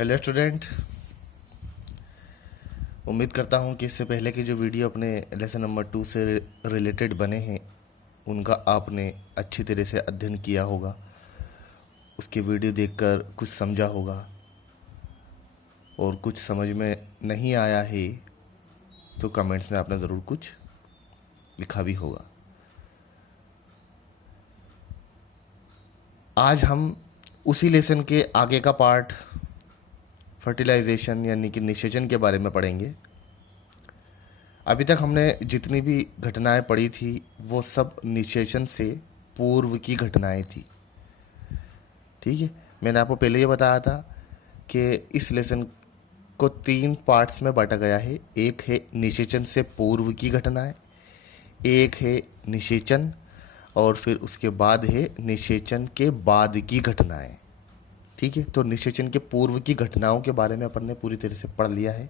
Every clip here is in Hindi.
हेलो स्टूडेंट, उम्मीद करता हूँ कि इससे पहले की जो वीडियो अपने लेसन नंबर 2 से रिलेटेड बने हैं उनका आपने अच्छी तरह से अध्ययन किया होगा। उसके वीडियो देखकर कुछ समझा होगा और कुछ समझ में नहीं आया है तो कमेंट्स में आपने ज़रूर कुछ लिखा भी होगा। आज हम उसी लेसन के आगे का पार्ट फर्टिलाइजेशन यानी कि निषेचन के बारे में पढ़ेंगे। अभी तक हमने जितनी भी घटनाएं पढ़ी थी वो सब निषेचन से पूर्व की घटनाएं थी। ठीक है, मैंने आपको पहले ये बताया था कि इस लेसन को 3 पार्ट्स में बांटा गया है। एक है निषेचन से पूर्व की घटनाएं, एक है निषेचन और फिर उसके बाद है निषेचन के बाद की घटनाएं। ठीक है, तो निषेचन के पूर्व की घटनाओं के बारे में अपन ने पूरी तरह से पढ़ लिया है।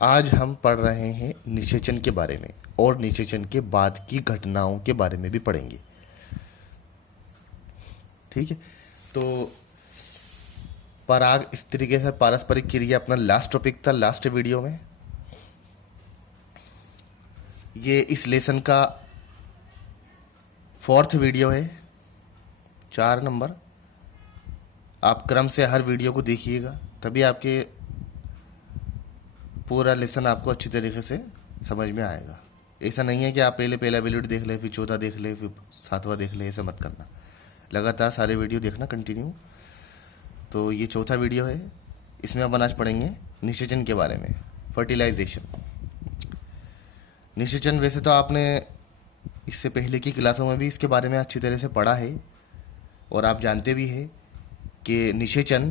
आज हम पढ़ रहे हैं निषेचन के बारे में और निषेचन के बाद की घटनाओं के बारे में भी पढ़ेंगे। ठीक है, तो पराग इस तरीके से पारस्परिक क्रिया अपना लास्ट टॉपिक था लास्ट वीडियो में। ये इस लेसन का 4th वीडियो है, 4 नंबर। आप क्रम से हर वीडियो को देखिएगा तभी आपके पूरा लेसन आपको अच्छी तरीके से समझ में आएगा। ऐसा नहीं है कि आप पहला वीडियो देख ले, फिर चौथा देख ले, फिर 7वां देख ले, ऐसा मत करना। लगातार सारे वीडियो देखना कंटिन्यू। तो ये 4था वीडियो है, इसमें अपन आज पढ़ेंगे निषेचन के बारे में, फर्टिलाइजेशन। निषेचन वैसे तो आपने इससे पहले की क्लासों में भी इसके बारे में अच्छी तरह से पढ़ा है और आप जानते भी हैं कि निषेचन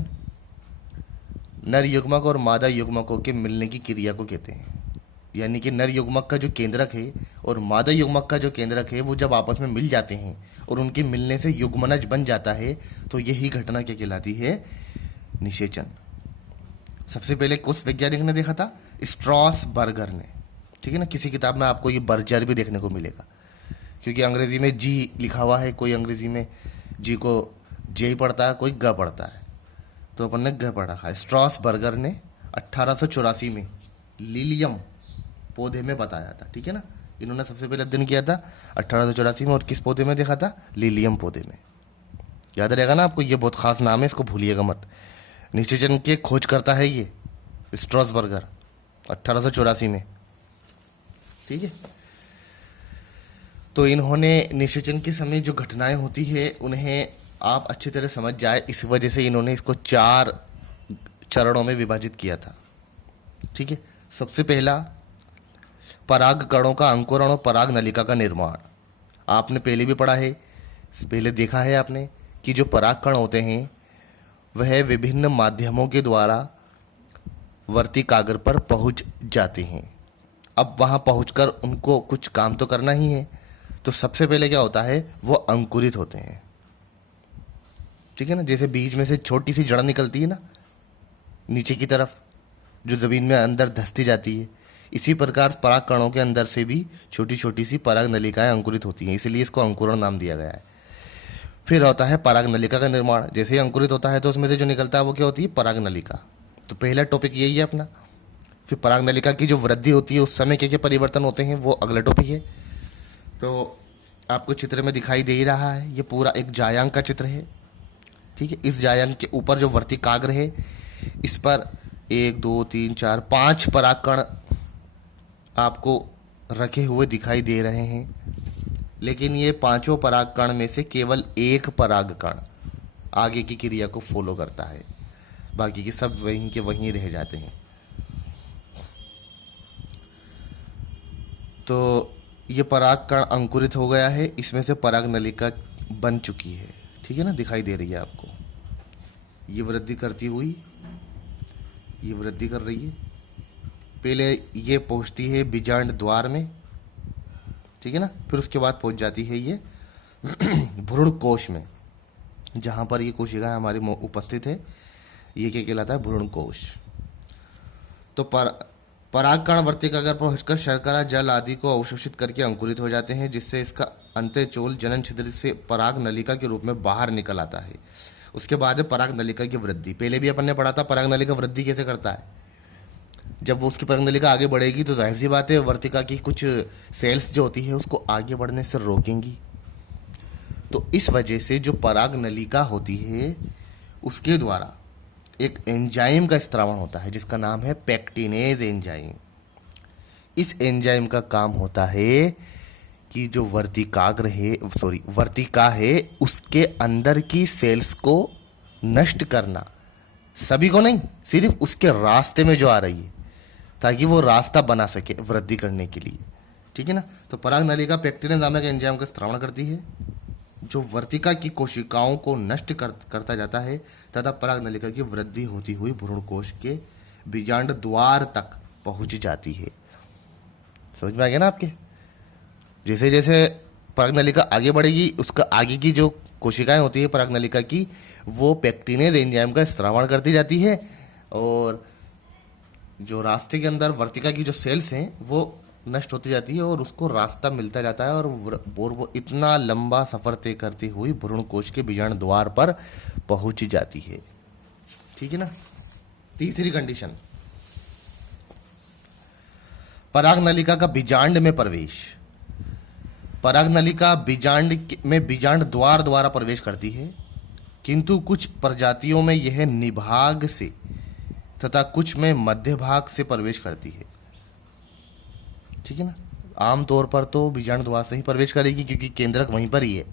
नर युग्मक और मादा युग्मकों के मिलने की क्रिया को कहते हैं। यानी कि नर युग्मक का जो केंद्रक है और मादा युग्मक का जो केंद्रक है वो जब आपस में मिल जाते हैं और उनके मिलने से युग्मनज बन जाता है तो यही घटना क्या कहलाती है, निषेचन। सबसे पहले कुछ वैज्ञानिक ने देखा था, स्ट्रॉसबर्गर ने। ठीक है ना, किसी किताब में आपको ये बर्जर भी देखने को मिलेगा क्योंकि अंग्रेजी में जी लिखा हुआ है। कोई अंग्रेजी में जी को जे ही पढ़ता है, कोई ग पढ़ता है, तो अपन ने ग पढ़ा है। स्ट्रॉसबर्गर ने 1884 में लिलियम पौधे में बताया था। ठीक है ना, इन्होंने सबसे पहले अध्ययन किया था 1884 में और किस पौधे में देखा था, लिलियम पौधे में। याद रहेगा ना आपको, ये बहुत खास नाम है, इसको भूलिएगा मत। निषेचन के खोज करता है ये स्ट्रॉसबर्गर 1884 में। ठीक है, तो इन्होंने निषेचन के समय जो घटनाएं होती है उन्हें आप अच्छी तरह समझ जाए, इस वजह से इन्होंने इसको 4 चरणों में विभाजित किया था। ठीक है, सबसे पहला पराग कणों का अंकुरण और पराग नलिका का निर्माण। आपने पहले भी पढ़ा है, पहले देखा है आपने कि जो पराग कण होते हैं वह विभिन्न माध्यमों के द्वारा वर्तिकाग्र पर पहुंच जाते हैं। अब वहां पहुंचकर उनको कुछ काम तो करना ही है, तो सबसे पहले क्या होता है, वो अंकुरित होते हैं। ठीक है ना, जैसे बीज में से छोटी सी जड़ निकलती है ना नीचे की तरफ, जो ज़मीन में अंदर धंसती जाती है, इसी प्रकार पराग कणों के अंदर से भी छोटी छोटी सी पराग नलिकाएं अंकुरित होती हैं, इसलिए इसको अंकुरण नाम दिया गया है। फिर होता है पराग नलिका का निर्माण। जैसे ही अंकुरित होता है तो उसमें से जो निकलता है वो क्या होती है, पराग नलिका। तो पहला टॉपिक यही है अपना। फिर पराग नलिका की जो वृद्धि होती है उस समय क्या क्या परिवर्तन होते हैं वो अगला टॉपिक है। तो आपको चित्र में दिखाई दे ही रहा है, ये पूरा एक जायांग का चित्र है। ठीक है, इस जायांग के ऊपर जो वर्तिकाग्र है इस पर 1 2 3 4 5 परागकण आपको रखे हुए दिखाई दे रहे हैं, लेकिन ये 5 परागकण में से केवल एक परागकण आगे की क्रिया को फॉलो करता है, बाकी के सब वहीं के वहीं रह जाते हैं। तो ये परागकण अंकुरित हो गया है, इसमें से पराग नलिका बन चुकी है। ठीक है ना, दिखाई दे रही है आपको, ये वृद्धि करती हुई, ये वृद्धि कर रही है। पहले ये पहुंचती है बीजांड द्वार में, ठीक है ना, फिर उसके बाद पहुंच जाती है ये भ्रूण कोश में, जहां पर ये कोशिकाएं हमारी उपस्थित है, ये क्या कहलाता है, भ्रूण कोश। तो परागकण वर्तिकाग्र पर पहुंचकर शर्करा जल आदि को अवशोषित करके अंकुरित हो जाते हैं, जिससे इसका अंत्यचूल जनन छिद्र से पराग नलिका के रूप में बाहर निकल आता है उसके बाद है पराग नलिका की वृद्धि। पहले भी अपन ने पढ़ा था पराग नलिका वृद्धि कैसे करता है। जब वो उसकी पराग नलिका आगे बढ़ेगी तो जाहिर सी बात है वर्तिका की कुछ सेल्स जो होती है उसको आगे बढ़ने से रोकेंगी। तो इस वजह से जो पराग नलिका होती है उसके द्वारा एक एंजाइम का स्त्रावण होता है जिसका नाम है पेक्टिनेज एंजाइम। इस एंजाइम का काम होता है कि जो वर्तिका है उसके अंदर की सेल्स को नष्ट करना। सभी को नहीं, सिर्फ उसके रास्ते में जो आ रही है, ताकि वो रास्ता बना सके वृद्धि करने के लिए। ठीक है ना। तो पराग नलिका पेक्टिनेज नामक एंजाइम का स्त्रावण करती है जो वर्तिका की कोशिकाओं को नष्ट करता जाता है तथा पराग नलिका की वृद्धि होती हुई भ्रूण कोश के बीजांड द्वार तक पहुंच जाती है। समझ में आ गया ना आपके। जैसे जैसे पराग नलिका आगे बढ़ेगी उसका आगे की जो कोशिकाएं होती है पराग नलिका की वो पेक्टिनेज एंजाइम का स्त्रावण करती जाती है और जो रास्ते के अंदर वर्तिका की जो सेल्स हैं वो नष्ट होती जाती है और उसको रास्ता मिलता जाता है और वो इतना लंबा सफर तय करती हुई भ्रूण कोश के बीजांड द्वार पर पहुंच जाती है। ठीक है ना। तीसरी कंडीशन, पराग नलिका का बीजांड में प्रवेश। पराग नलिका बीजांड में बीजांड द्वार द्वारा प्रवेश करती है किंतु कुछ प्रजातियों में यह निभाग से तथा कुछ में मध्य भाग से प्रवेश करती है। ठीक है ना। आमतौर पर तो बीजांड द्वार से ही प्रवेश करेगी क्योंकि केंद्रक वहीं पर ही है,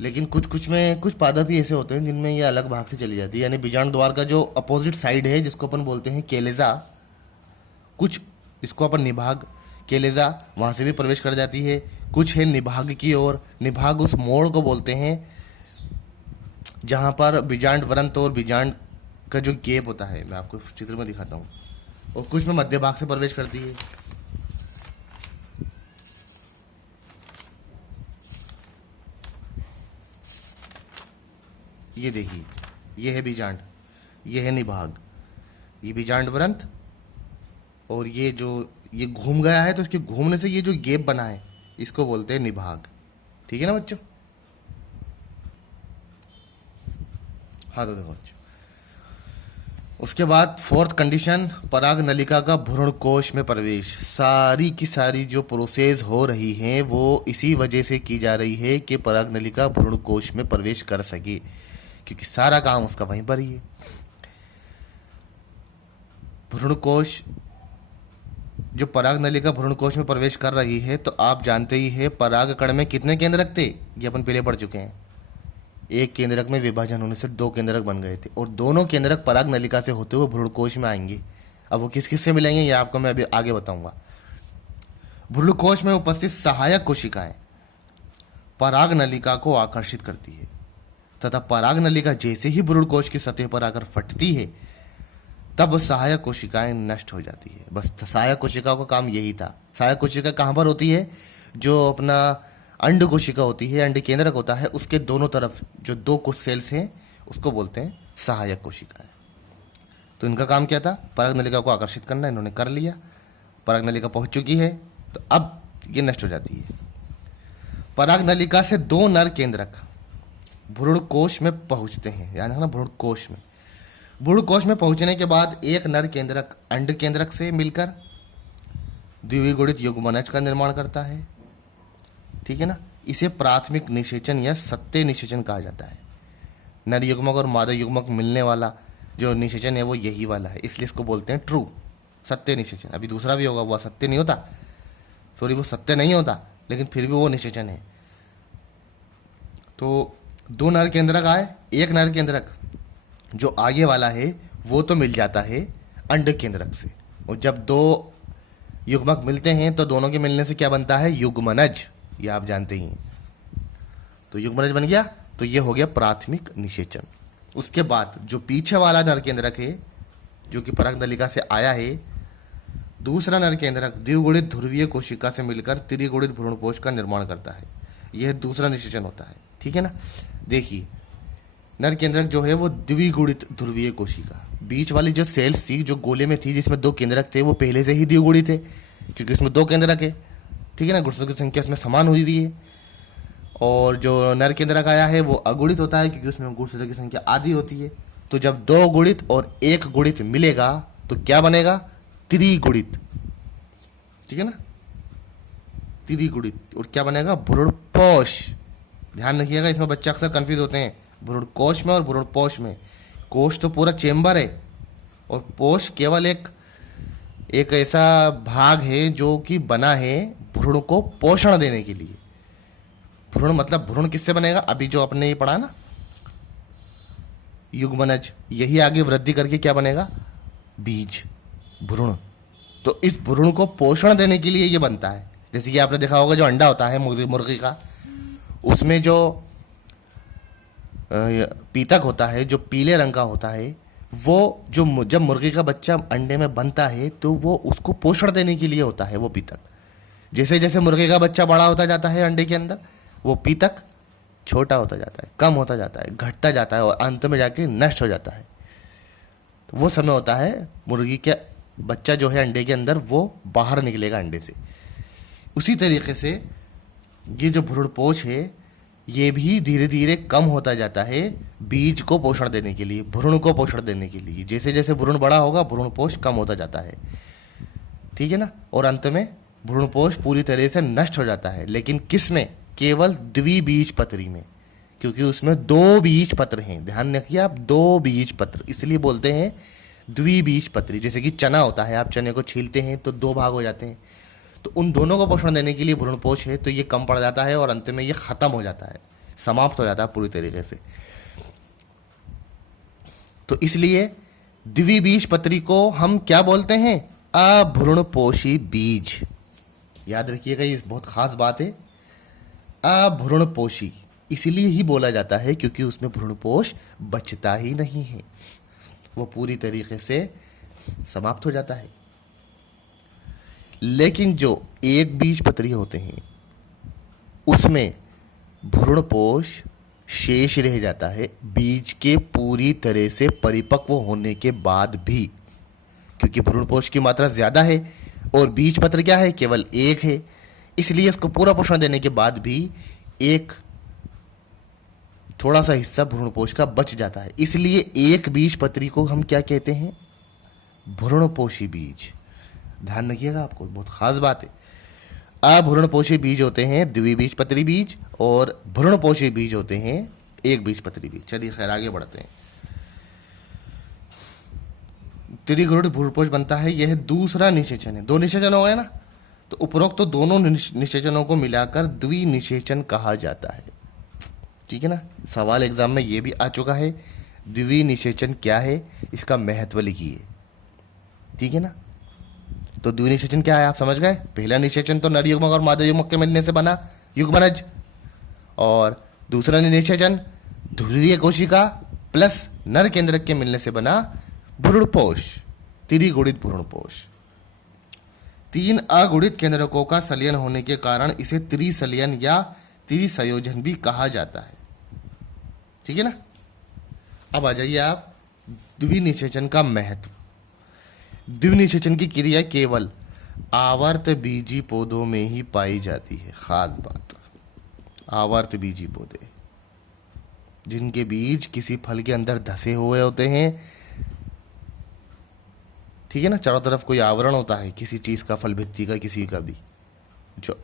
लेकिन कुछ में कुछ पादप ही ऐसे होते हैं जिनमें ये अलग भाग से चली जाती है। यानी बीजांड द्वार का जो अपोजिट साइड है जिसको अपन बोलते हैं केलेजा, कुछ इसको अपन निभाग केलेजा वहाँ से भी प्रवेश कर जाती है। कुछ है निभाग की ओर, निभाग उस मोड़ को बोलते हैं जहाँ पर बीजांड वरंत और बीजांड का जो गैप होता है, मैं आपको चित्र में दिखाता हूँ। और कुछ में मध्य भाग से प्रवेश करती है। ये देखिए, ये है बीजांड, ये है निभाग, ये बीजांड वरंत और ये जो ये घूम गया है तो इसके घूमने से ये जो गैप बना है इसको बोलते हैं निभाग। ठीक है ना बच्चों। हाँ तो देखो बच्चों, उसके बाद फोर्थ कंडीशन, पराग नलिका का भ्रूण कोश में प्रवेश। सारी की सारी जो प्रोसेस हो रही हैं वो इसी वजह से की जा रही है कि पराग नलिका भ्रूण कोश में प्रवेश कर सके, क्योंकि सारा काम उसका वहीं पर ही है। भ्रूण कोश, जो पराग नलिका भ्रूण कोश में प्रवेश कर रही है तो आप जानते ही है पराग कण में कितने केंद्रक थे, ये अपन पहले पढ़ चुके हैं। एक केंद्रक में विभाजन होने से दो केंद्रक बन गए थे और दोनों केंद्रक पराग नलिका से होते हुए भ्रूण कोश में आएंगे। अब वो किस किस से मिलेंगे ये आपको मैं अभी आगे बताऊंगा। भ्रूण कोश में उपस्थित सहायक कोशिकाएं पराग नलिका को आकर्षित करती है तथा पराग नलिका जैसे ही भ्रूण कोश की सतह पर आकर फटती है तब सहायक कोशिकाएं नष्ट हो जाती है। बस सहायक कोशिकाओं का काम यही था। सहायक कोशिका कहाँ पर होती है, जो अपना अंड कोशिका होती है, अंड केंद्रक होता है, उसके दोनों तरफ जो दो कुछ सेल्स हैं उसको बोलते हैं सहायक कोशिकाएं। तो इनका काम क्या था, पराग नलिका को आकर्षित करना। इन्होंने कर लिया, पराग नलिका पहुंच चुकी है तो अब ये नष्ट हो जाती है। पराग नलिका से दो नर केंद्रक भ्रूण कोश में पहुंचते हैं, यानी ना भ्रूण कोश में। भ्रूण कोश में पहुंचने के बाद एक नर केंद्रक अंड केंद्रक से मिलकर द्विगुणित युग्मनज का निर्माण करता है। ठीक है ना। इसे प्राथमिक निषेचन या सत्य निषेचन कहा जाता है। नर युग्मक और मादा युग्मक मिलने वाला जो निषेचन है वो यही वाला है, इसलिए इसको बोलते हैं ट्रू, सत्य निषेचन। अभी दूसरा भी होगा, वो सत्य नहीं होता, सॉरी वो सत्य नहीं होता, लेकिन फिर भी वो निषेचन है। तो दो नर केंद्रक आए, एक नर केंद्रक जो आगे वाला है वो तो मिल जाता है अंड केंद्रक से, और जब दो युग्मक मिलते हैं तो दोनों के मिलने से क्या बनता है, युग्मनज। ये आप जानते ही हैं। तो युग्मनज बन गया, तो ये हो गया प्राथमिक निषेचन। उसके बाद जो पीछे वाला नर केंद्रक है जो कि पराग नलिका से आया है, दूसरा नर केंद्रक द्विगुणित ध्रुवीय कोशिका से मिलकर त्रिगुणित भ्रूणपोष का निर्माण करता है। यह दूसरा निषेचन होता है। ठीक है ना। देखिए, नर केंद्रक जो है वो द्विगुणित ध्रुवीय कोशिका, बीच वाली जो सेल्स थी जो गोले में थी जिसमें दो केंद्रक थे वो पहले से ही द्विगुणित थे क्योंकि इसमें दो केंद्रक है। ठीक है ना। गुणसूत्रों की संख्या इसमें समान हुई है। और जो नर केंद्रक आया है वो अगुणित होता है क्योंकि उसमें गुणसूत्रों की संख्या आधी होती है। तो जब दो गुणित और एक गुणित मिलेगा तो क्या बनेगा? त्रिगुणित। ठीक है ना, त्रिगुणित। और क्या बनेगा? भ्रूणपोष। ध्यान रखिएगा, इसमें बच्चे अक्सर कंफ्यूज होते हैं भ्रूणकोश में और भ्रूणपोष में। कोश तो पूरा चेम्बर है और पोष केवल एक ऐसा भाग है जो कि बना है भ्रूण को पोषण देने के लिए। भ्रूण मतलब भ्रूण किससे बनेगा? अभी जो आपने ये पढ़ा ना, युग्मनज, यही आगे वृद्धि करके क्या बनेगा? बीज, भ्रूण। तो इस भ्रूण को पोषण देने के लिए ये बनता है। जैसे कि आपने देखा होगा जो अंडा होता है मुर्गी का, उसमें जो पीतक होता है जो पीले रंग का होता है, वो जो जब मुर्गी का बच्चा अंडे में बनता है तो वो उसको पोषण देने के लिए होता है वो पीतक। जैसे जैसे मुर्गी का बच्चा बड़ा होता जाता है अंडे के अंदर, वो पीतक छोटा होता जाता है, कम होता जाता है, घटता जाता है और अंत में जाके नष्ट हो जाता है। तो वो समय होता है मुर्गी के बच्चा जो है अंडे के अंदर वो बाहर निकलेगा अंडे से। उसी तरीके से ये जो भ्रूणपोष है ये भी धीरे धीरे कम होता जाता है बीज को पोषण देने के लिए, भ्रूण को पोषण देने के लिए। जैसे जैसे भ्रूण बड़ा होगा भ्रूणपोष कम होता जाता है। ठीक है ना, और अंत में भ्रूणपोष पूरी तरह से नष्ट हो जाता है। लेकिन किस में? केवल द्विबीजपत्री में, क्योंकि उसमें दो बीज पत्र हैं। ध्यान रखिए आप, दो बीज पत्र, इसलिए बोलते हैं द्विबीजपत्री। जैसे कि चना होता है, आप चने को छीलते हैं तो दो भाग हो जाते हैं, तो उन दोनों को पोषण देने के लिए भ्रूणपोष है, तो ये कम पड़ जाता है और अंत में ये खत्म हो जाता है, समाप्त हो जाता है पूरी तरीके से। तो इसलिए द्विबीजपत्री को हम क्या बोलते हैं? अभ्रूणपोषी बीज। याद रखिएगा, ये बहुत खास बात है। अभ्रूणपोषी इसलिए ही बोला जाता है क्योंकि उसमें भ्रूणपोष बचता ही नहीं है, वो पूरी तरीके से समाप्त हो जाता है। लेकिन जो एक बीजपत्री होते हैं उसमें भ्रूणपोष शेष रह जाता है बीज के पूरी तरह से परिपक्व होने के बाद भी, क्योंकि भ्रूणपोष की मात्रा ज्यादा है और बीजपत्र क्या है? केवल एक है। इसलिए इसको पूरा पोषण देने के बाद भी एक थोड़ा सा हिस्सा भ्रूणपोष का बच जाता है। इसलिए एक बीजपत्री को हम क्या कहते हैं? भ्रूणपोषी बीज। ध्यान रखिएगा, आपको बहुत खास बात है। अभ्रूणपोषी बीज होते हैं द्विबीजपत्री बीज और भ्रूणपोषी बीज होते हैं एक बीजपत्री बीज। चलिए खैर आगे बढ़ते हैं। त्रिगुणित भ्रूणपोष बनता है, यह दूसरा निषेचन है। दो निषेचन हो गए ना, तो उपरोक्त तो दोनों निषेचनों को मिलाकर द्विनिषेचन कहा जाता है। ठीक है ना, सवाल एग्जाम में ये भी आ चुका है, द्विनिषेचन क्या है, इसका महत्व लिखिए। ठीक है ना, तो द्विनिषेचन क्या है आप समझ गए। पहला निषेचन तो नर युग्मक और मादा युग्मक के मिलने से बना युग्मनज, और दूसरा निषेचन ध्रुवीय कोशिका प्लस नर केंद्रक के मिलने से बना भ्रूणपोष, त्रिगुणित भ्रूणपोष। तीन अगुणित केंद्रकों का संलयन होने के कारण इसे त्रिसंलयन या त्रिसंयोजन भी कहा जाता है। ठीक है ना, अब आ जाइए आप द्विनिषेचन का महत्व। द्विनिषेचन की क्रिया केवल आवर्त बीजी पौधों में ही पाई जाती है। खास बात, आवर्त बीजी पौधे जिनके बीज किसी फल के अंदर धसे हुए होते हैं। ठीक है ना, चारों तरफ कोई आवरण होता है किसी चीज का, फल भित्ति का, किसी का भी। जो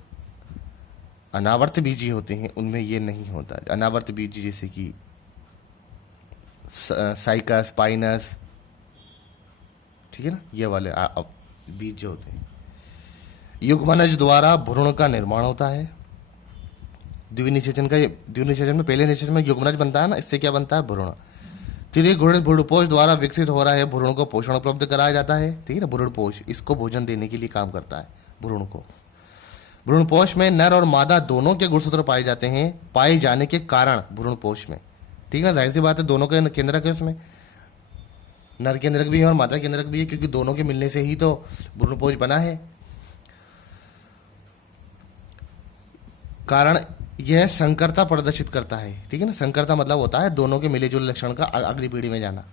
अनावर्त बीजी होते हैं उनमें ये नहीं होता। अनावर्त बीजी जैसे कि साइकस, पाइनस, ठीक है ना, ये वाले बीज जो होते हैं। युग्मनज द्वारा भ्रूण का निर्माण होता है। द्विनिषेचन में पहले निषेचन में युग्मनज बनता है ना, इससे क्या बनता है? भ्रूण। त्रिगुणित भ्रूणपोष द्वारा विकसित हो रहा है भ्रूण को पोषण उपलब्ध कराया जाता है। ठीक है ना, भ्रूणपोष इसको भोजन देने के लिए काम करता है भ्रूण को। भ्रूणपोष में नर और मादा दोनों के गुणसूत्र पाए जाते हैं, पाए जाने के कारण भ्रूणपोष में। ठीक है ना, जाहिर सी बात है दोनों के केंद्रक है, उसमें नर केंद्रक भी है और मादा केंद्रक भी है, क्योंकि दोनों के मिलने से ही तो भ्रूणपोष बना है। कारण यह संकरता प्रदर्शित करता है। ठीक है ना, संकरता मतलब होता है दोनों के मिले जुले लक्षण का अगली पीढ़ी में जाना।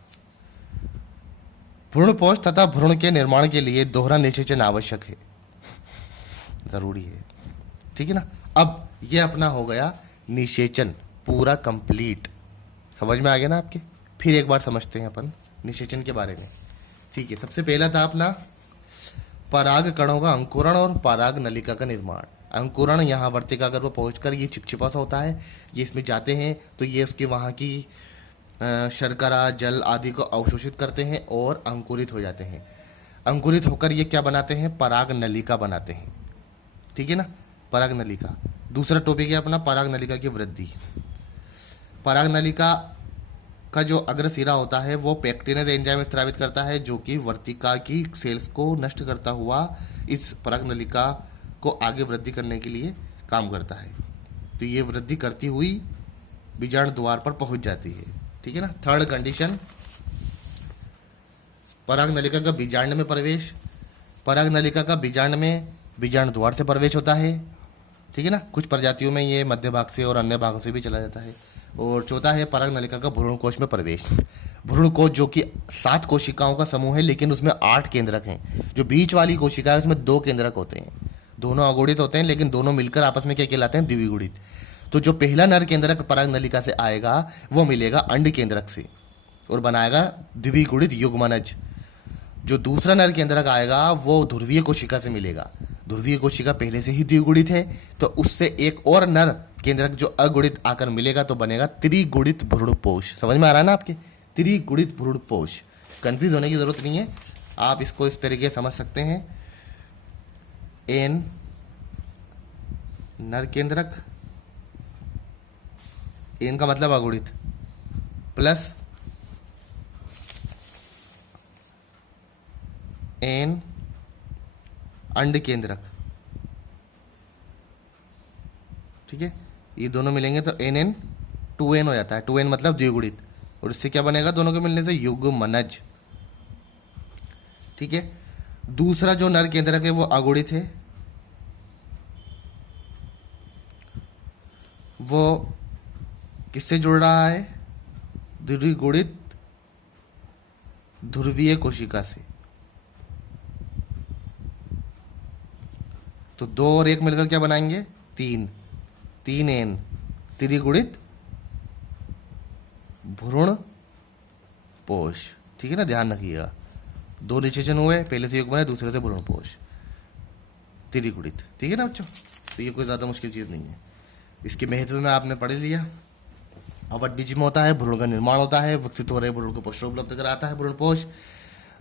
भ्रूणपोष तथा भ्रूण के निर्माण के लिए दोहरा निषेचन आवश्यक है, जरूरी है। ठीक है ना, अब यह अपना हो गया निषेचन पूरा कंप्लीट। समझ में आ गया ना आपके? फिर एक बार समझते हैं अपन निषेचन के बारे में। ठीक है, सबसे पहला था अपना पराग कणों का अंकुरण और पराग नलिका का निर्माण। अंकुरण यहाँ वर्तिकाग्र पर पहुंचकर ये चिपचिपा सा होता है, ये इसमें जाते हैं तो ये उसके वहाँ की शर्करा जल आदि को अवशोषित करते हैं और अंकुरित हो जाते हैं। अंकुरित होकर ये क्या बनाते हैं? पराग नलिका बनाते हैं। ठीक है ना, पराग नलिका। दूसरा टॉपिक है अपना पराग नलिका की वृद्धि। पराग नलिका का जो अग्र सिरा होता है वो पेक्टिनेज एंजाइम स्रावित करता है, जो कि वर्तिका की सेल्स को नष्ट करता हुआ इस पराग नलिका को आगे वृद्धि करने के लिए काम करता है। तो ये वृद्धि करती हुई बीजाणु द्वार पर पहुंच जाती है। ठीक है ना। थर्ड कंडीशन, पराग नलिका का बीजांड में प्रवेश। पराग नलिका का बीजांड में बीजाणु द्वार से प्रवेश होता है। ठीक है ना। कुछ प्रजातियों में ये मध्य भाग से और अन्य भागों से भी चला जाता है। और चौथा है पराग नलिका का भ्रूण कोश में प्रवेश। भ्रूण कोश जो कि 7 कोशिकाओं का समूह है, लेकिन उसमें 8 केंद्रक हैं। जो बीच वाली कोशिका है उसमें 2 केंद्रक होते हैं। दोनों अगुणित होते हैं, लेकिन दोनों मिलकर आपस में क्या कहलाते हैं? द्विगुणित। तो जो पहला नर केंद्रक पराग नलिका से आएगा वो मिलेगा अंड केंद्रक से और बनाएगा द्विगुणित युग्मनज। जो दूसरा नर केंद्रक आएगा वो ध्रुवीय कोशिका से मिलेगा। ध्रुवीय कोशिका पहले से ही द्विगुणित है, तो उससे एक और नर केंद्रक जो अगुणित आकर मिलेगा तो बनेगा त्रिगुणित भ्रूणपोष। समझ में आ रहा है ना आपके? त्रिगुणित भ्रूणपोष। कंफ्यूज होने की जरूरत नहीं है, आप इसको इस तरीके से समझ सकते हैं। एन नर केंद्रक, एन का मतलब अगुणित, प्लस एन अंड केंद्रक। ठीक है, ये दोनों मिलेंगे तो एन एन 2n हो जाता है। 2n मतलब द्विगुणित, और इससे क्या बनेगा? दोनों के मिलने से युग्मनज। ठीक है। दूसरा जो नर केंद्रक है वो अगुणित है, वो किससे जुड़ रहा है? द्विगुणित ध्रुवीय कोशिका से। तो 2 और 1 मिलकर क्या बनाएंगे? 3 3n त्रिगुणित भ्रूण पोष। ठीक है ना, ध्यान रखिएगा। 2 निषेचन हुए, पहले से युग्मन है, दूसरे से भ्रूण पोष, त्रिगुणित। ठीक है ना बच्चों, तो ये कोई ज़्यादा मुश्किल चीज़ नहीं है। इसके महत्व में आपने पढ़ लिया। अवट बीज में होता है, भ्रूण का निर्माण होता है, विकसित हो रहे भ्रूण को पोषण उपलब्ध कराता है भ्रूणपोष।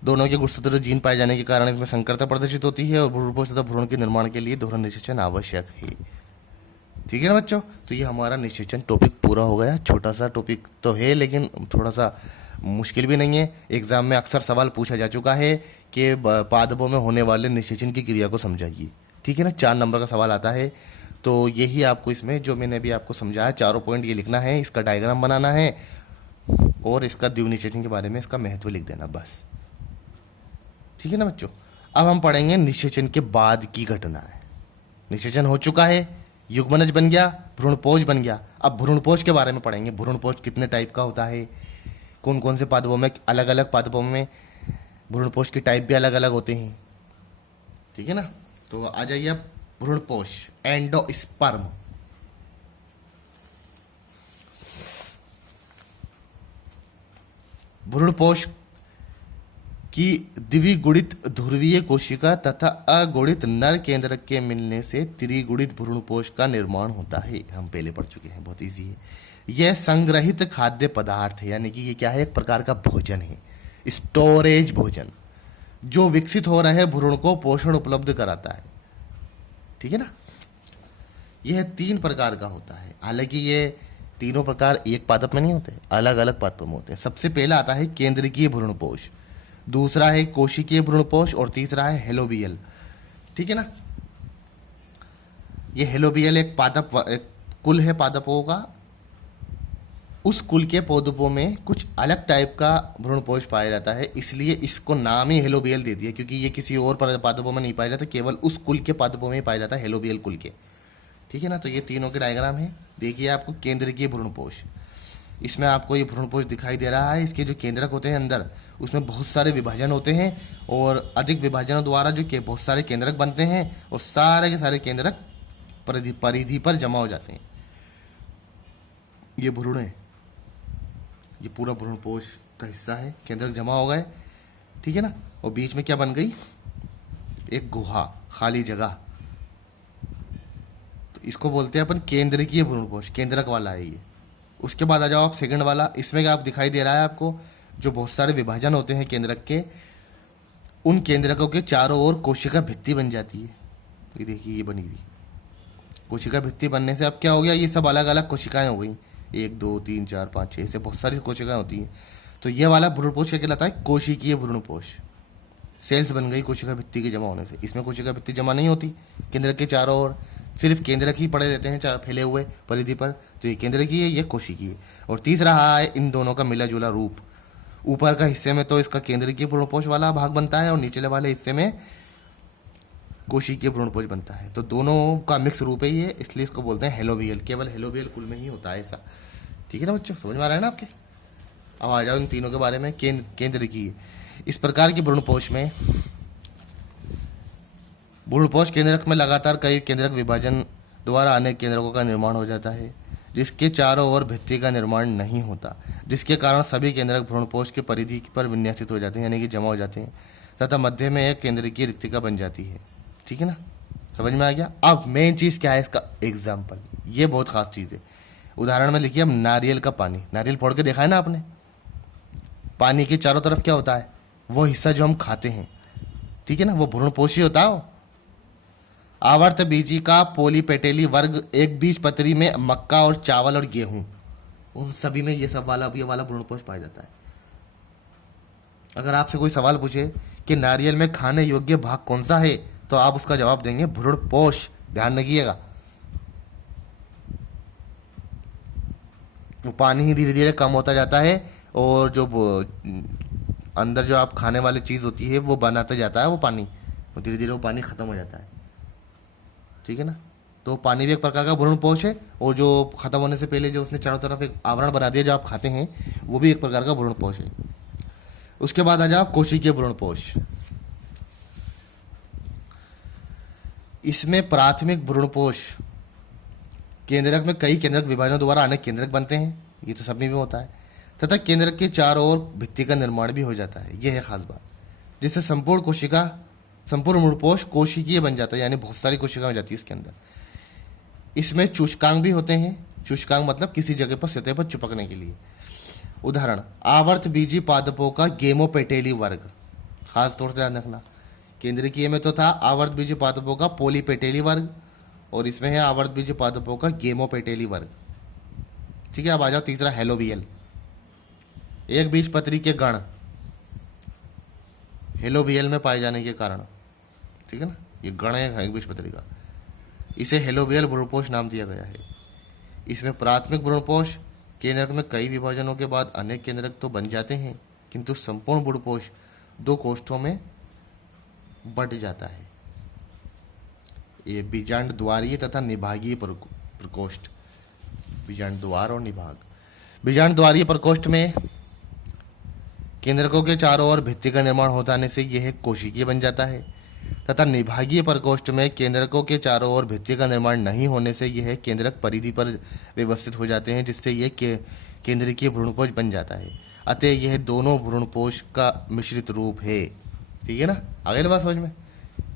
दोनों के गुणसूत्र जीन पाए जाने के कारण इसमें संकरता प्रदर्शित होती है और भ्रूणपोष तथा भ्रूण के निर्माण के लिए दोहरा निषेचन आवश्यक है। ठीक है ना बच्चों, तो ये हमारा निषेचन टॉपिक पूरा हो गया। छोटा सा टॉपिक तो है, लेकिन थोड़ा सा मुश्किल भी नहीं है। एग्जाम में अक्सर सवाल पूछा जा चुका है कि पादपों में होने वाले निषेचन की क्रिया को समझाइए। ठीक है ना, 4 नंबर का सवाल आता है। तो यही आपको इसमें जो मैंने अभी आपको समझाया, चारों पॉइंट ये लिखना है, इसका डायग्राम बनाना है और इसका द्विनिषेचन के बारे में इसका महत्व लिख देना, बस। ठीक है ना बच्चों। अब हम पढ़ेंगे निषेचन के बाद की घटनाएं। निषेचन हो चुका है, युग्मनज बन गया, भ्रूणपोष बन गया। अब भ्रूणपोष के बारे में पढ़ेंगे। भ्रूणपोष कितने टाइप का होता है, कौन कौन से पादपों में, अलग अलग पादपों में भ्रूणपोष के टाइप भी अलग अलग होते हैं। ठीक है ना, तो आ जाइए अब भ्रूणपोष, एंडोस्पर्म। भ्रूणपोष की द्विगुणित ध्रुवीय कोशिका तथा अगुणित नर केंद्रक के मिलने से त्रिगुणित भ्रूणपोष का निर्माण होता है। हम पहले पढ़ चुके हैं, बहुत इजी है। यह संग्रहित खाद्य पदार्थ है, यानी कि ये क्या है? एक प्रकार का भोजन है, स्टोरेज भोजन, जो विकसित हो रहे भ्रूण को पोषण उपलब्ध कराता है। ठीक है ना। यह 3 प्रकार का होता है, हालांकि ये तीनों प्रकार एक पादप में नहीं होते, अलग अलग पादपों में होते हैं। सबसे पहला आता है केंद्रकीय भ्रूणपोष, दूसरा है कोशिकीय भ्रूणपोष और तीसरा है हेलोबियल। ठीक है ना। ये हेलोबियल एक पादप, एक कुल है पादपों का। उस कुल के पादपों में कुछ अलग टाइप का भ्रूणपोष पाया जाता है, इसलिए इसको नाम ही हेलोबियल दे दिया, क्योंकि ये किसी और पादपों में नहीं पाया जाता, केवल उस कुल के पादपों में ही पाया जाता है, हेलोबियल कुल के। ठीक है ना। तो ये तीनों के डायग्राम है, देखिए आपको केंद्रकीय भ्रूणपोष। इसमें आपको ये भ्रूणपोष दिखाई दे रहा है। इसके जो केंद्रक होते हैं अंदर, उसमें बहुत सारे विभाजन होते हैं और अधिक विभाजनों द्वारा जो के बहुत सारे केंद्रक बनते हैं और सारे के सारे केंद्रक परिधि पर जमा हो जाते हैं। ये भ्रूण है, ये पूरा भ्रूणपोष का हिस्सा है, केंद्रक जमा हो गए, ठीक है ना। और बीच में क्या बन गई, एक गुहा, खाली जगह, तो इसको बोलते हैं अपन केंद्रकीय भ्रूणपोष, केंद्रक वाला है ये। उसके बाद आ जाओ आप सेकंड वाला, इसमें क्या आप दिखाई दे रहा है आपको, जो बहुत सारे विभाजन होते हैं केंद्रक के, उन केंद्रकों के चारों ओर कोशिका भित्ति बन जाती है। ये देखिए ये बनी हुई कोशिका भित्ति बनने से अब क्या हो गया, ये सब अलग अलग कोशिकाएं हो गई, 1 2 3 4 5 6 ऐसे बहुत सारी कोशिकाएं होती हैं। तो ये वाला भ्रूणपोष क्या कहलाता है, कोशिकीय भ्रूणपोष। सेल्स बन गई कोशिका भित्ति के जमा होने से। इसमें कोशिका भित्ति जमा नहीं होती केंद्रक के चारों ओर, सिर्फ केंद्रक ही पड़े रहते हैं चार फैले हुए परिधि पर। तो ये केंद्रकीय है, ये कोशिकीय है। और तीसरा है इन दोनों का मिला जुला रूप। ऊपर का हिस्से में तो इसका केंद्रकीय भ्रूणपोष वाला भाग बनता है और निचले वाले हिस्से में कोशिकीय भ्रूणपोष बनता है। तो दोनों का मिक्स रूप है ये, इसलिए इसको बोलते हैं हेलोबियल। केवल हेलोबियल कुल में ही होता है ऐसा, ठीक है ना बच्चों, समझ में आ रहा है ना आपके। अब आ जाओ इन तीनों के बारे में। केंद्रकीय, इस प्रकार के भ्रूणपोष में, भ्रूणपोष केंद्रक में लगातार कई केंद्रक विभाजन द्वारा अनेक केंद्रकों का निर्माण हो जाता है, जिसके चारों ओर भित्ति का निर्माण नहीं होता, जिसके कारण सभी केंद्रक भ्रूणपोष के परिधि पर विन्यासित हो जाते हैं, यानी कि जमा हो जाते हैं, तथा मध्य में एक केंद्रकीय रिक्तिका बन जाती है, ठीक है ना, समझ में आ गया। अब मेन चीज़ क्या है इसका, एग्जाम्पल, ये बहुत खास चीज़ है। उदाहरण में लिखिए हम नारियल का पानी, नारियल फोड़ के देखा है ना आपने, पानी के चारों तरफ क्या होता है, वो हिस्सा जो हम खाते हैं, ठीक है ना, वो भ्रूणपोषी होता है। आवर्त बीजी का पोलीपेटेली वर्ग एक बीज पत्री में मक्का और चावल और गेहूं, उन सभी में ये सब वाला, ये वाला भ्रूणपोष पाया जाता है। अगर आपसे कोई सवाल पूछे कि नारियल में खाने योग्य भाग कौन सा है, तो आप उसका जवाब देंगे भ्रूणपोष। ध्यान रखिएगा, वो पानी ही धीरे धीरे कम होता जाता है और जो अंदर जो आप खाने वाली चीज़ होती है वो बनाते जाता है, वो पानी, वो धीरे धीरे वो पानी ख़त्म हो जाता है, ठीक है ना। तो पानी भी एक प्रकार का भ्रूणपोष है, और जो ख़त्म होने से पहले जो उसने चारों तरफ एक आवरण बना दिया जो आप खाते हैं, वो भी एक प्रकार का भ्रूणपोष है। उसके बाद आ जाओ कोशिकीय भ्रूणपोष। इसमें प्राथमिक भ्रूणपोष, केंद्रक में कई केंद्रक विभाजनों द्वारा अनेक केंद्रक बनते हैं, ये तो सब में भी होता है, तथा केंद्रक के चारों ओर भित्ति का निर्माण भी हो जाता है। यह है खास बात, जिससे संपूर्ण भ्रूणपोष कोशिकीय बन जाता है, यानी बहुत सारी कोशिकाएं हो जाती है इसके अंदर। इसमें चूषकांग भी होते हैं, चूषकांग मतलब किसी जगह पर सतह पर चिपकने के लिए। उदाहरण, आवर्त बीजी पादपों का गेमोपेटेली वर्ग, खास तौर से ध्यान रखना, केंद्रकीय में तो था आवर्त बीजी पादपों का पोलीपेटेली वर्ग, और इसमें है आवर्त बीजी पादपों का गेमोपेटेली वर्ग, ठीक है। अब आ जाओ तीसरा, हेलोबियल, एक बीज पत्री के गण हेलोबियल में पाए जाने के कारण, ठीक है ना, ये गण है एक बीज पत्री का, इसे हेलोबियल भ्रूणपोष नाम दिया गया है। इसमें प्राथमिक भ्रूणपोष, केंद्रक में कई विभाजनों के बाद अनेक केंद्रक तो बन जाते हैं, किंतु संपूर्ण भ्रूणपोष 2 कोष्ठों में बंट जाता है। ये बीजांड द्वारीय तथा निभागीय प्रकोष्ठ, बीजांड द्वार और निभाग। बीजांड द्वारीय प्रकोष्ठ में केंद्रकों के चारों ओर भित्ति का निर्माण हो जाने से यह कोशिकीय बन जाता है, तथा निभागीय प्रकोष्ठ में केंद्रकों के चारों ओर भित्ति का निर्माण नहीं होने से यह केंद्रक परिधि पर व्यवस्थित हो जाते हैं, जिससे यह केंद्रकीय भ्रूणपोष बन जाता है। अतः यह दोनों भ्रूणपोष का मिश्रित रूप है, ठीक है ना। आगे ना बात समझ में,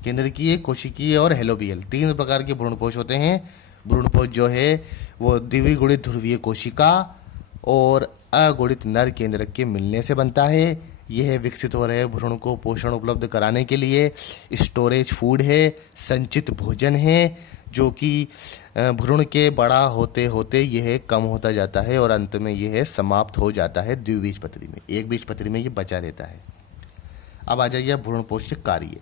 केंद्रकीय, कोशिकीय और हेलोबियल 3 प्रकार के भ्रूणपोष होते हैं। भ्रूणपोष जो है वो द्विगुणित ध्रुवीय कोशिका और अगुणित नर केंद्रक के मिलने से बनता है। यह विकसित हो रहे भ्रूण को पोषण उपलब्ध कराने के लिए स्टोरेज फूड है, संचित भोजन है, जो कि भ्रूण के बड़ा होते होते यह कम होता जाता है और अंत में यह समाप्त हो जाता है द्विबीजपत्री में। एक बीजपत्री में यह बचा रहता है। अब आ जाइए भ्रूणपोष के कार्य।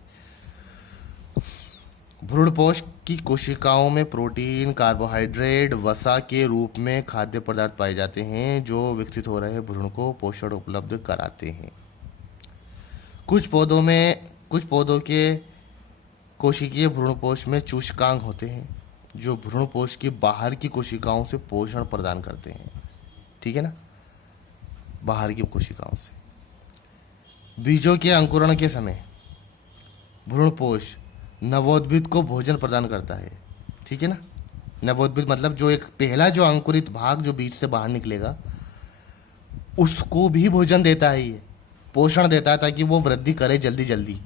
भ्रूणपोष की कोशिकाओं में प्रोटीन, कार्बोहाइड्रेट, वसा के रूप में खाद्य पदार्थ पाए जाते हैं, जो विकसित हो रहे भ्रूण को पोषण उपलब्ध कराते हैं। कुछ पौधों के कोशिकीय भ्रूणपोष में चूषकांग होते हैं, जो भ्रूणपोष की बाहर की कोशिकाओं से पोषण प्रदान करते हैं, ठीक है ना, बाहर की कोशिकाओं से। बीजों के अंकुरण के समय भ्रूणपोष नवोद्भिद को भोजन प्रदान करता है, ठीक है ना। नवोद्भिद मतलब जो एक पहला जो अंकुरित भाग जो बीज से बाहर निकलेगा उसको भी भोजन देता है, ये पोषण देता है ताकि वो वृद्धि करे जल्दी जल्दी,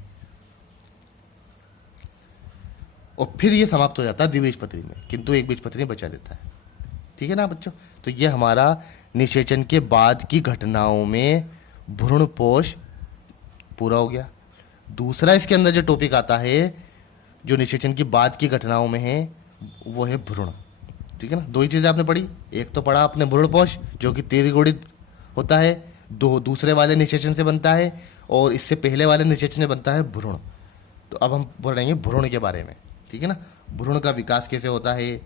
और फिर ये समाप्त हो जाता है द्विबीजपत्री में, किंतु एक बीजपत्री बचा देता है। ठीक है ना बच्चों। तो ये हमारा निषेचन के बाद की घटनाओं में भ्रूणपोष पूरा हो गया। दूसरा इसके अंदर जो टॉपिक आता है जो निषेचन की बाद की घटनाओं में है वो है भ्रूण। ठीक है ना, दो ही चीज़ें आपने पढ़ी, एक तो पढ़ा आपने भ्रूणपोष जो कि त्रिगुणित होता है, दूसरे वाले निषेचन से बनता है, और इससे पहले वाले निषेचन से बनता है भ्रूण। तो अब हम पढ़ेंगे भ्रूण के बारे में। ठीक है ना, भ्रूण का विकास कैसे होता है,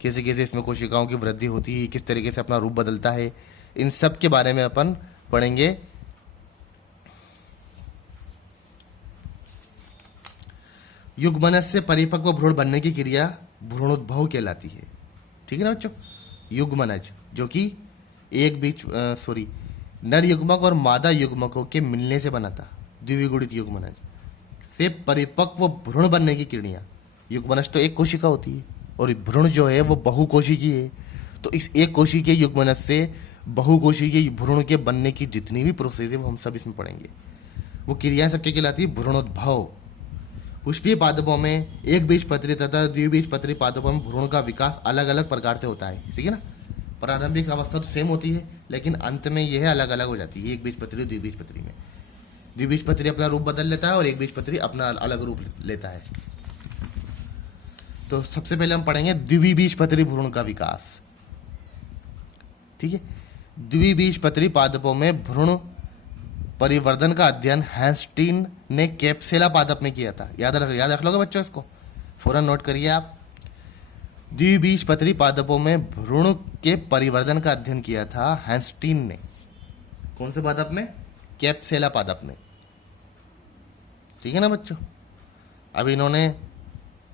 कैसे कैसे इसमें कोशिकाओं की वृद्धि होती है, किस तरीके से अपना रूप बदलता है, इन सब के बारे में अपन पढ़ेंगे। युग्मनज से परिपक्व भ्रूण बनने की क्रिया भ्रूणोद्भव कहलाती है। ठीक है ना बच्चों। युग्मनज जो कि एक बीज नर युग्मक और मादा युग्मकों के मिलने से बना था, द्विगुणित युग्मनज से परिपक्व भ्रूण बनने की क्रिया। युग्मनज तो एक कोशिका होती है और भ्रूण जो है वो बहुकोशिकीय है। तो इस एक कोशिकीय युग्मनज से बहुकोशिकीय भ्रूण के बनने की जितनी भी प्रोसेस है वो हम सब इसमें पढ़ेंगे। वो क्रियाएं सबके कहलाती है भ्रूणोद्भव। पुष्पीय पादपों में एक बीजपत्री तथा द्विबीजपत्री पादपों में भ्रूण का विकास अलग अलग प्रकार से होता है। ठीक है ना, प्रारंभिक अवस्था तो सेम होती है लेकिन अंत में यह अलग अलग हो जाती है, एक बीजपत्री द्विबीजपत्री में। द्विबीजपत्री अपना रूप बदल लेता है और एक बीजपत्री अपना अलग रूप लेता है। तो सबसे पहले हम पढ़ेंगे द्विबीजपत्री भ्रूण का विकास। ठीक है, द्विबीजपत्री पादपों में भ्रूण परिवर्धन का अध्ययन हैंस्टीन ने कैप्सेला पादप में किया था। याद रख लोगे बच्चों, इसको फौरन नोट करिए आप। द्विबीजपत्री पादपों में भ्रूण के परिवर्धन का अध्ययन किया था हैंस्टीन ने। कौन से पादप में? कैप्सेला पादप में। ठीक है ना बच्चों। अब इन्होंने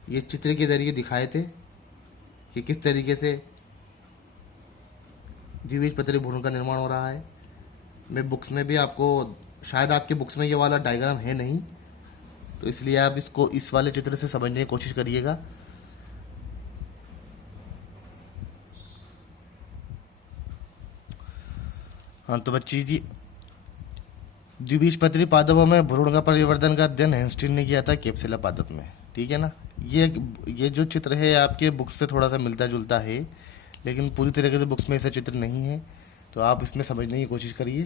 ये चित्र के जरिए दिखाए थे कि किस तरीके से द्विबीजपत्री भ्रूण का निर्माण हो रहा है। मैं बुक्स में भी आपको, शायद आपके बुक्स में ये वाला डायग्राम है नहीं, तो इसलिए आप इसको इस वाले चित्र से समझने की कोशिश करिएगा। हाँ तो बच्ची जी, द्विबीजपत्री पादपों में भ्रूण का परिवर्तन का अध्ययन हैंस्टीन ने किया था कैप्सेला पादप में। ठीक है ना, ये जो चित्र है आपके बुक्स से थोड़ा सा मिलता जुलता है लेकिन पूरी तरीके से बुक्स में ऐसा चित्र नहीं है, तो आप इसमें समझने की कोशिश करिए।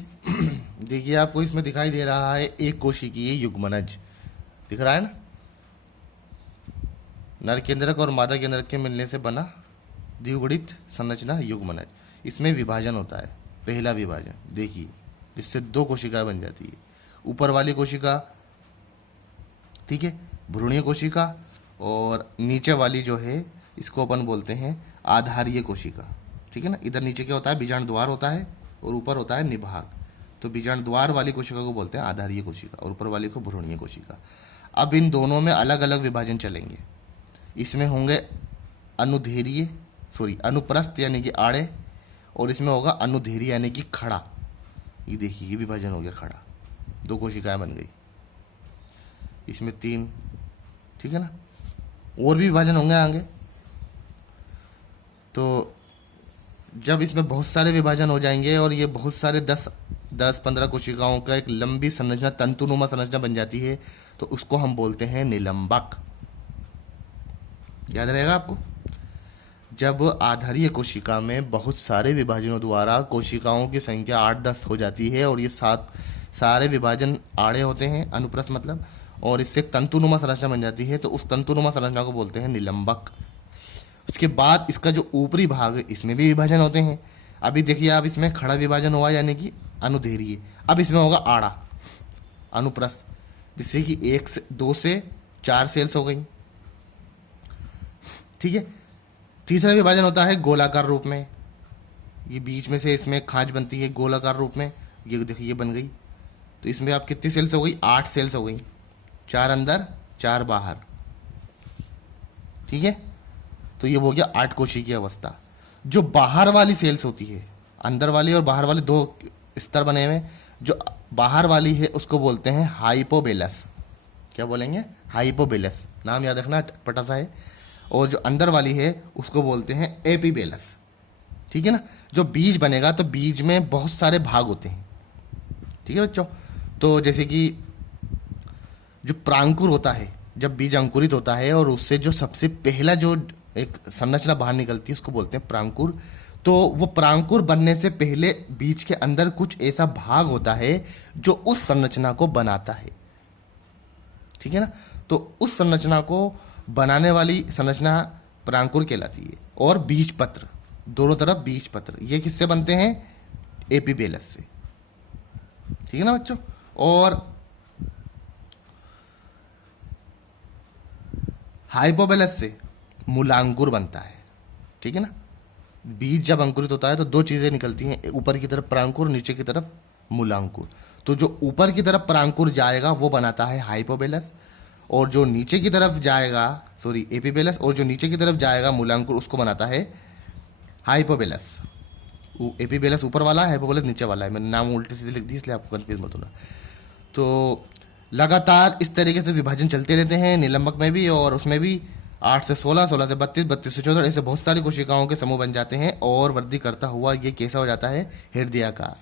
देखिए आपको इसमें दिखाई दे रहा है एक कोशिकीय युग्मनज, दिख रहा है ना, नर केंद्रक और मादा केंद्रक के मिलने से बना द्विगुणित संरचना युग्मनज। इसमें विभाजन होता है, पहला विभाजन देखिए, जिससे दो कोशिकाएं बन जाती है। ऊपर वाली कोशिका, ठीक है, भ्रूणीय कोशिका, और नीचे वाली जो है इसको अपन बोलते हैं आधारीय कोशिका। ठीक है ना, इधर नीचे क्या होता है? बीजांड द्वार होता है और ऊपर होता है निभाग। तो बीजांड द्वार वाली कोशिका को बोलते हैं आधारीय कोशिका और ऊपर वाली को भ्रूणीय कोशिका। अब इन दोनों में अलग अलग विभाजन चलेंगे। इसमें होंगे अनुप्रस्थ यानी कि आड़े, और इसमें होगा अनुधीरी यानी कि खड़ा। ये देखिए, ये विभाजन हो गया खड़ा, दो कोशिकाएं बन गई, इसमें तीन। ठीक है ना, और भी विभाजन होंगे आगे। तो जब इसमें बहुत सारे विभाजन हो जाएंगे और ये बहुत सारे 10-15 कोशिकाओं का एक लंबी संरचना, तंतुनुमा संरचना बन जाती है, तो उसको हम बोलते हैं निलंबक। याद रहेगा आपको। जब आधारीय कोशिका में बहुत सारे विभाजनों द्वारा कोशिकाओं की संख्या 8-10 हो जाती है और ये सारे विभाजन आड़े होते हैं, अनुप्रस्थ मतलब, और इससे एक तंतुनुमा संरचना बन जाती है, तो उस तंतुनुमा संरचना को बोलते हैं निलंबक। उसके बाद इसका जो ऊपरी भाग है, इसमें भी विभाजन होते हैं। अभी देखिए आप, इसमें खड़ा विभाजन हुआ यानी कि अनुधीरीय। अब इसमें होगा आड़ा, अनुप्रस्थ, जिससे कि 2 से 4 सेल्स हो गई। ठीक है, तीसरा विभाजन होता है गोलाकार रूप में। ये बीच में से इसमें खांच बनती है गोलाकार रूप में, ये देखिए ये बन गई। तो इसमें आप कितनी सेल्स हो गई? 8 सेल्स हो गई, 4 अंदर 4 बाहर। ठीक है, तो ये हो गया 8 कोशिकीय की अवस्था। जो बाहर वाली सेल्स होती है, अंदर वाली और बाहर वाली 2 स्तर बने हुए, जो बाहर वाली है उसको बोलते हैं हाइपोबेलस। क्या बोलेंगे? हाइपोबेलस। नाम याद रखना, पटा सा है। और जो अंदर वाली है उसको बोलते हैं एपीबेलस। ठीक है ना। जो बीज बनेगा तो बीज में बहुत सारे भाग होते हैं। ठीक है बच्चों। तो जैसे कि जो प्रांकुर होता है, जब बीज अंकुरित होता है और उससे जो सबसे पहला जो एक संरचना बाहर निकलती है उसको बोलते हैं प्रांकुर। तो वो प्रांकुर बनने से पहले बीज के अंदर कुछ ऐसा भाग होता है जो उस संरचना को बनाता है। ठीक है ना। तो उस संरचना को बनाने वाली संरचना प्रांकुर कहलाती है। और बीज पत्र, दोनों तरफ बीज पत्र, ये किससे बनते हैं? एपीबेलस से। ठीक है ना बच्चों। और हाइपोबेलस से मूलांकुर बनता है। ठीक है ना। बीज जब अंकुरित होता है तो दो चीजें निकलती हैं, ऊपर की तरफ प्रांकुर, नीचे की तरफ मूलांकुर। तो जो ऊपर की तरफ प्रांकुर जाएगा वो बनाता है हाइपोबेलस, और जो नीचे की तरफ जाएगा, सॉरी एपीबेलस, और जो नीचे की तरफ जाएगा मूलांकुर, उसको बनाता है हाइपोबेलस। एपीबेलस ऊपर वाला है, हाइपोबेलस नीचे वाला है। मैंने नाम उल्टे सीधे लिख दी इसलिए आपको कंफ्यूज मत होना। तो लगातार इस तरीके से विभाजन चलते रहते हैं निलंबक में भी, और उसमें भी 8 से 16, 16 से 32, 32 से 64, ऐसे बहुत सारी कोशिकाओं के समूह बन जाते हैं। और वृद्धि करता हुआ ये कैसा हो जाता है? हृदयाकार।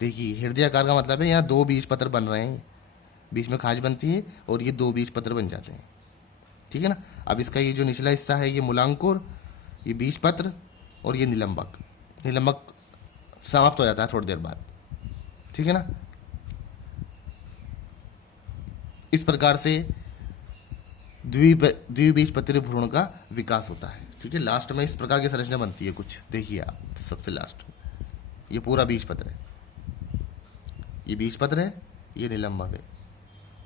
देखिए हृदयाकार का मतलब है यहाँ दो बीज पत्र बन रहे हैं, बीच में खाज बनती है और ये दो बीज पत्र बन जाते हैं। ठीक है ना। अब इसका ये जो निचला हिस्सा है ये मूलांकुर, ये बीज पत्र, और ये निलंबक। निलंबक समाप्त हो जाता है थोड़ी देर बाद। ठीक है ना। इस प्रकार से द्विबीजपत्री भ्रूण का विकास होता है। ठीक है। लास्ट में इस प्रकार की संरचना बनती है कुछ, देखिए आप सबसे लास्ट में ये पूरा बीज पत्र है, ये बीज पत्र है, ये निलंबक है।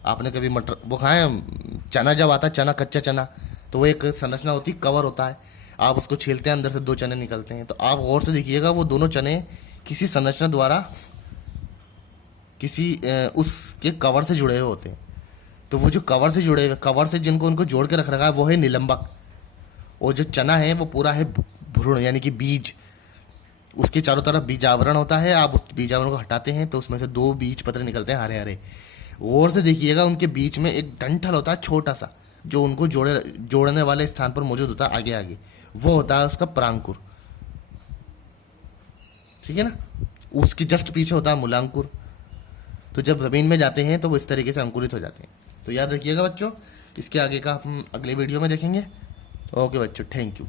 आपने कभी मटर वो खाए? चना जब आता है, चना, कच्चा चना, तो वो एक संरचना होती है, कवर होता है, आप उसको छीलते हैं, अंदर से दो चने निकलते हैं। तो आप गौर से देखिएगा वो दोनों चने किसी संरचना द्वारा किसी उसके कवर से जुड़े हुए होते हैं। तो वो जो कवर से जुड़े हुए, कवर से जिनको उनको जोड़ के रख रखा है वो है निलंबक, और जो चना है वो पूरा है भ्रूण यानी कि बीज। उसके चारों तरफ बीजावरण होता है, आप उस बीजावरण को हटाते हैं तो उसमें से दो बीज पत्र निकलते हैं हरे हरे। और से देखिएगा उनके बीच में एक डंठल होता है छोटा सा, जो उनको जोड़ने वाले स्थान पर मौजूद होता है आगे आगे, वो होता है उसका प्रांकुर। ठीक है ना। उसके जस्ट पीछे होता है मूलांकुर। तो जब जमीन में जाते हैं तो वो इस तरीके से अंकुरित हो जाते हैं। तो याद रखिएगा बच्चों, इसके आगे का हम अगले वीडियो में देखेंगे। ओके बच्चों, थैंक यू।